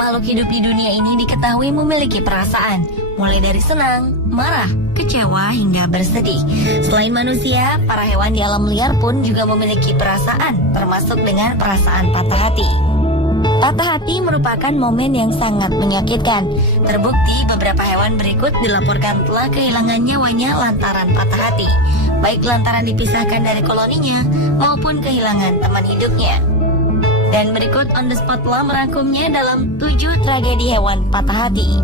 makhluk hidup di dunia ini diketahui memiliki perasaan, mulai dari senang, marah, kecewa, hingga bersedih. Selain manusia, para hewan di alam liar pun juga memiliki perasaan, termasuk dengan perasaan patah hati. Patah hati merupakan momen yang sangat menyakitkan. Terbukti beberapa hewan berikut dilaporkan telah kehilangan nyawanya lantaran patah hati, baik lantaran dipisahkan dari koloninya maupun kehilangan teman hidupnya. Dan berikut On The Spot telah merangkumnya dalam 7 tragedi hewan patah hati.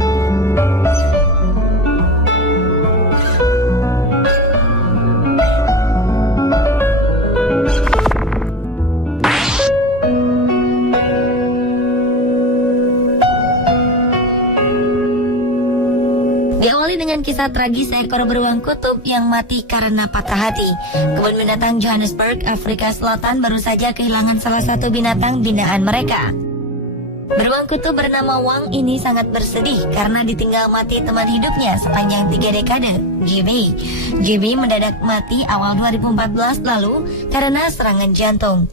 Diawali dengan kisah tragis seekor beruang kutub yang mati karena patah hati. Kebun binatang Johannesburg, Afrika Selatan baru saja kehilangan salah satu binatang binaan mereka. Beruang kutub bernama Wang ini sangat bersedih karena ditinggal mati teman hidupnya sepanjang 3 dekade, JB. JB mendadak mati awal 2014 lalu karena serangan jantung.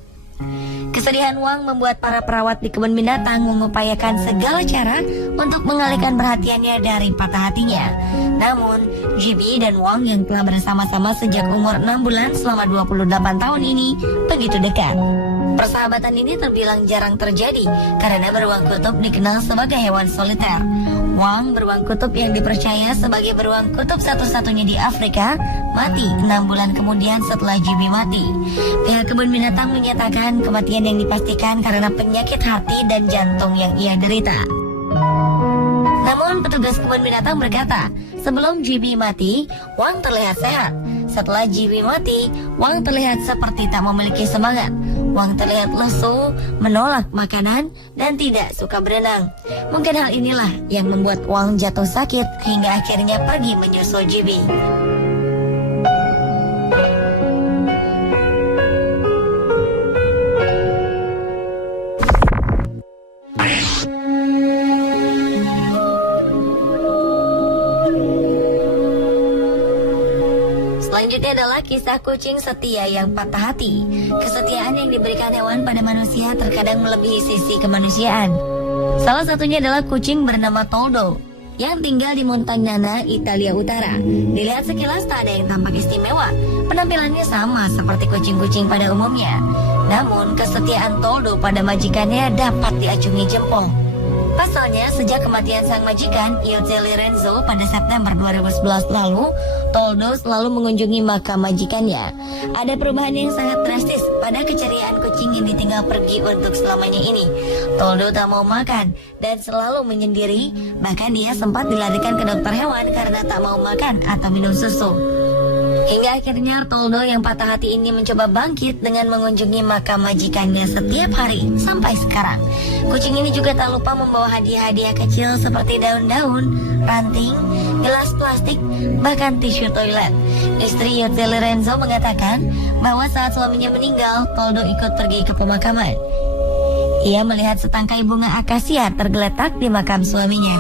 Kesedihan Wang membuat para perawat di kebun binatang mengupayakan segala cara untuk mengalihkan perhatiannya dari patah hatinya. Namun, JB dan Wang yang telah bersama-sama sejak umur 6 bulan selama 28 tahun ini begitu dekat. Persahabatan ini terbilang jarang terjadi karena beruang kutub dikenal sebagai hewan soliter. Wang, beruang kutub yang dipercaya sebagai beruang kutub satu-satunya di Afrika, mati 6 bulan kemudian setelah JB mati. Pihak kebun binatang menyatakan kematian yang dipastikan karena penyakit hati dan jantung yang ia derita. Namun petugas kebun binatang berkata, sebelum JB mati, Wang terlihat sehat. Setelah JB mati, Wang terlihat seperti tak memiliki semangat. Wang terlihat lesu, menolak makanan, dan tidak suka berenang. Mungkin hal inilah yang membuat Wang jatuh sakit hingga akhirnya pergi menyusul JB. Selanjutnya adalah kisah kucing setia yang patah hati. Kesetiaan yang diberikan hewan pada manusia terkadang melebihi sisi kemanusiaan. Salah satunya adalah kucing bernama Toldo yang tinggal di Montagnana, Italia Utara. Dilihat sekilas tak ada yang tampak istimewa. Penampilannya sama seperti kucing-kucing pada umumnya. Namun kesetiaan Toldo pada majikannya dapat diacungi jempol. Pasalnya, sejak kematian sang majikan, Ilse Lorenzo pada September 2011 lalu, Toldo selalu mengunjungi makam majikannya. Ada perubahan yang sangat drastis pada keceriaan kucing yang ditinggal pergi untuk selamanya ini. Toldo tak mau makan dan selalu menyendiri, bahkan dia sempat dilarikan ke dokter hewan karena tak mau makan atau minum susu. Hingga akhirnya Toldo yang patah hati ini mencoba bangkit dengan mengunjungi makam majikannya setiap hari sampai sekarang. Kucing ini juga tak lupa membawa hadiah-hadiah kecil seperti daun-daun, ranting, gelas plastik, bahkan tisu toilet. Istri Ilse Lorenzo mengatakan bahwa saat suaminya meninggal, Toldo ikut pergi ke pemakaman. Ia melihat setangkai bunga akasia tergeletak di makam suaminya.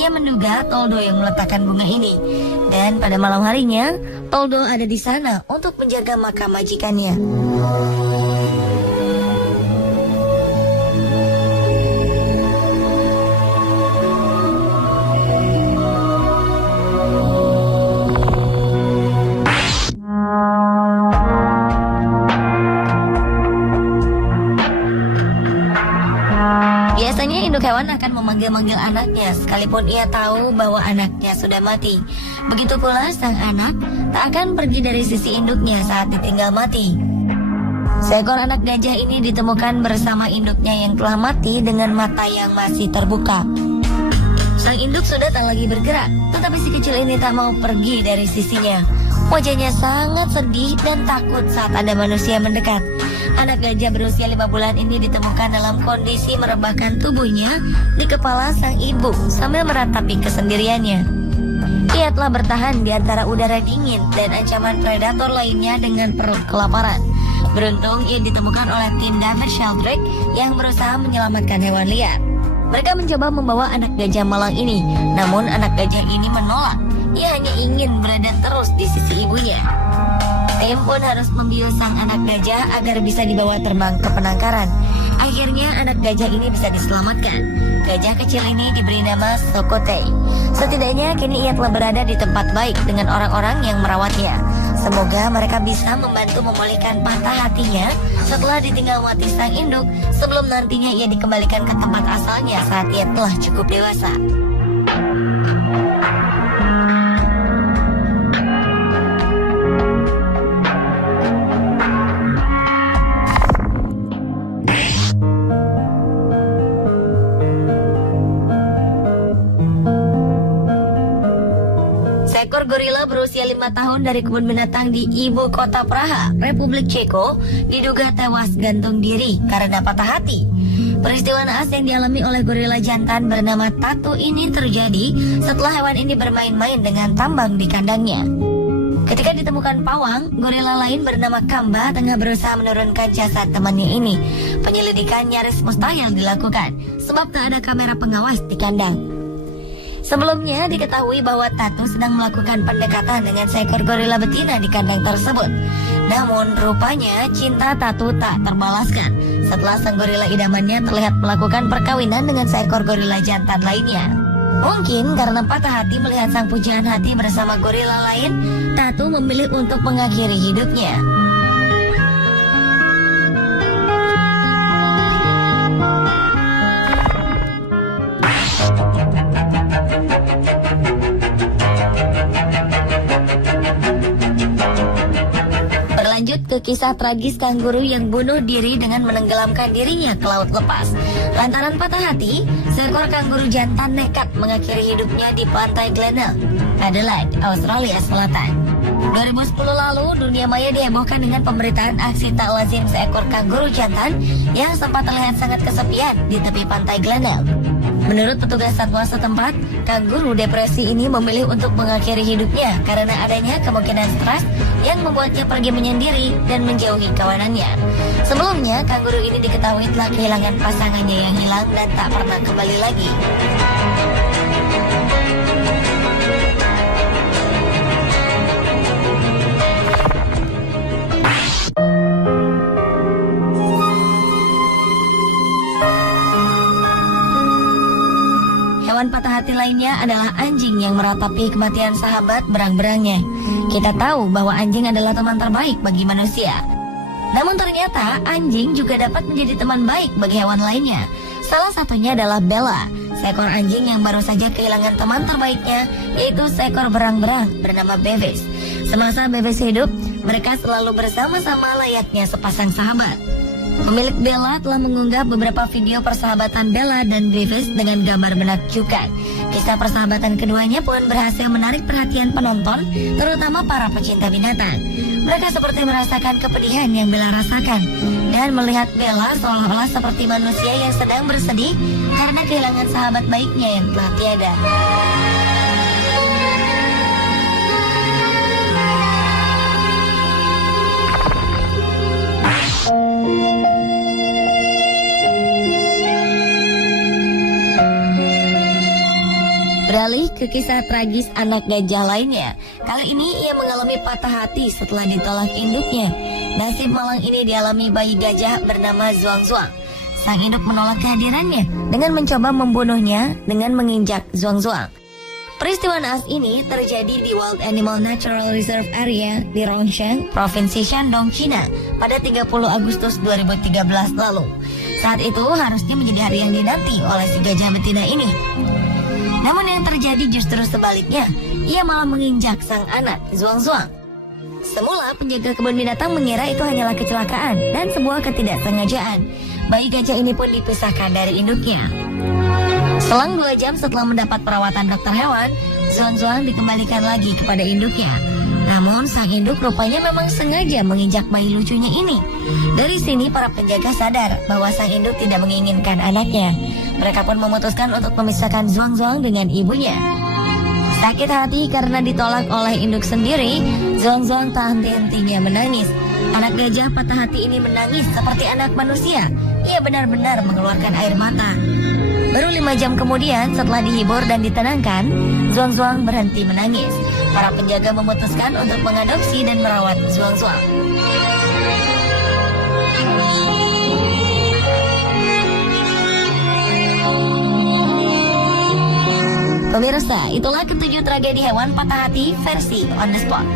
Ia menduga Toldo yang meletakkan bunga ini. Dan pada malam harinya, Toldo ada di sana untuk menjaga makam majikannya. Biasanya induk hewan akan memanggil-manggil anaknya sekalipun ia tahu bahwa anaknya sudah mati. Begitu pula sang anak tak akan pergi dari sisi induknya saat ditinggal mati. Seekor anak gajah ini ditemukan bersama induknya yang telah mati dengan mata yang masih terbuka. Sang induk sudah tak lagi bergerak, tetapi si kecil ini tak mau pergi dari sisinya. Wajahnya sangat sedih dan takut saat ada manusia mendekat. Anak gajah berusia 5 bulan ini ditemukan dalam kondisi merebahkan tubuhnya di kepala sang ibu sambil meratapi kesendiriannya. Ia telah bertahan di antara udara dingin dan ancaman predator lainnya dengan perut kelaparan. Beruntung ia ditemukan oleh tim David Sheldrake yang berusaha menyelamatkan hewan liar. Mereka mencoba membawa anak gajah malang ini, namun anak gajah ini menolak. Ia hanya ingin berada terus di sisi ibunya. Tim pun harus membius sang anak gajah agar bisa dibawa terbang ke penangkaran. akhirnya anak gajah ini bisa diselamatkan. Gajah kecil ini diberi nama Sokotei. Setidaknya kini ia telah berada di tempat baik dengan orang-orang yang merawatnya. Semoga mereka bisa membantu memulihkan patah hatinya setelah ditinggal mati sang induk sebelum nantinya ia dikembalikan ke tempat asalnya saat ia telah cukup dewasa. Seekor gorila berusia 5 tahun dari kebun binatang di ibu kota Praha, Republik Ceko, diduga tewas gantung diri karena patah hati. Peristiwa naas yang dialami oleh gorila jantan bernama Tatu ini terjadi setelah hewan ini bermain-main dengan tambang di kandangnya. Ketika ditemukan pawang, gorila lain bernama Kamba tengah berusaha menurunkan jasad temannya ini. Penyelidikan nyaris mustahil dilakukan sebab tak ada kamera pengawas di kandang. Sebelumnya diketahui bahwa Tatu sedang melakukan pendekatan dengan seekor gorila betina di kandang tersebut. Namun rupanya cinta Tatu tak terbalaskan setelah sang gorila idamannya terlihat melakukan perkawinan dengan seekor gorila jantan lainnya. Mungkin karena patah hati melihat sang pujaan hati bersama gorila lain, Tatu memilih untuk mengakhiri hidupnya. Berlanjut ke kisah tragis kanguru yang bunuh diri dengan menenggelamkan dirinya ke laut lepas. Lantaran patah hati, seekor kanguru jantan nekat mengakhiri hidupnya di pantai Glenelg, Adelaide, Australia Selatan. 2010 lalu, dunia maya dihebohkan dengan pemberitaan aksi tak lazim seekor kanguru jantan yang sempat terlihat sangat kesepian di tepi pantai Glenelg. Menurut petugas satwa setempat, kanguru depresi ini memilih untuk mengakhiri hidupnya karena adanya kemungkinan stres yang membuatnya pergi menyendiri dan menjauhi kawanannya. Sebelumnya, kanguru ini diketahui telah kehilangan pasangannya yang hilang dan tak pernah kembali lagi. Hewan patah hati lainnya adalah anjing yang meratapi kematian sahabat berang-berangnya. Kita tahu bahwa anjing adalah teman terbaik bagi manusia. Namun ternyata anjing juga dapat menjadi teman baik bagi hewan lainnya. Salah satunya adalah Bella, seekor anjing yang baru saja kehilangan teman terbaiknya, yaitu seekor berang-berang bernama Bevis. Semasa Bevis hidup, mereka selalu bersama-sama layaknya sepasang sahabat. Pemilik Bella telah mengunggah beberapa video persahabatan Bella dan Bevis dengan gambar menakjubkan. Kisah persahabatan keduanya pun berhasil menarik perhatian penonton, terutama para pecinta binatang. Mereka seperti merasakan kepedihan yang Bella rasakan dan melihat Bella seolah-olah seperti manusia yang sedang bersedih karena kehilangan sahabat baiknya yang telah tiada. Beralih ke kisah tragis anak gajah lainnya. Kali ini ia mengalami patah hati setelah ditolak induknya. Nasib malang ini dialami bayi gajah bernama Zhuang-Zhuang. Sang induk menolak kehadirannya dengan mencoba membunuhnya dengan menginjak Zhuang-Zhuang. Peristiwa naas ini terjadi di Wild Animal Natural Reserve Area di Rongsheng, Provinsi Shandong, China pada 30 Agustus 2013 lalu. Saat itu harusnya menjadi hari yang dinanti oleh si gajah betina ini. Namun yang terjadi justru sebaliknya, ia malah menginjak sang anak, Zhuang-Zhuang. Semula penjaga kebun binatang mengira itu hanyalah kecelakaan dan sebuah ketidaksengajaan. Bayi gajah ini pun dipisahkan dari induknya. Selang 2 jam setelah mendapat perawatan dokter hewan, Zhuang-Zhuang dikembalikan lagi kepada induknya. Namun sang induk rupanya memang sengaja menginjak bayi lucunya ini. Dari sini para penjaga sadar bahwa sang induk tidak menginginkan anaknya. Mereka pun memutuskan untuk memisahkan Zhuang-Zhuang dengan ibunya. Sakit hati karena ditolak oleh induk sendiri, Zhuang-Zhuang tak henti-hentinya menangis. Anak gajah patah hati ini menangis seperti anak manusia. Ia benar-benar mengeluarkan air mata. Baru 5 jam kemudian setelah dihibur dan ditenangkan, Zhuang-Zhuang berhenti menangis. Para penjaga memutuskan untuk mengadopsi dan merawat Zhuang-Zhuang. Pemirsa, itulah ketujuh tragedi hewan patah hati versi On The Spot.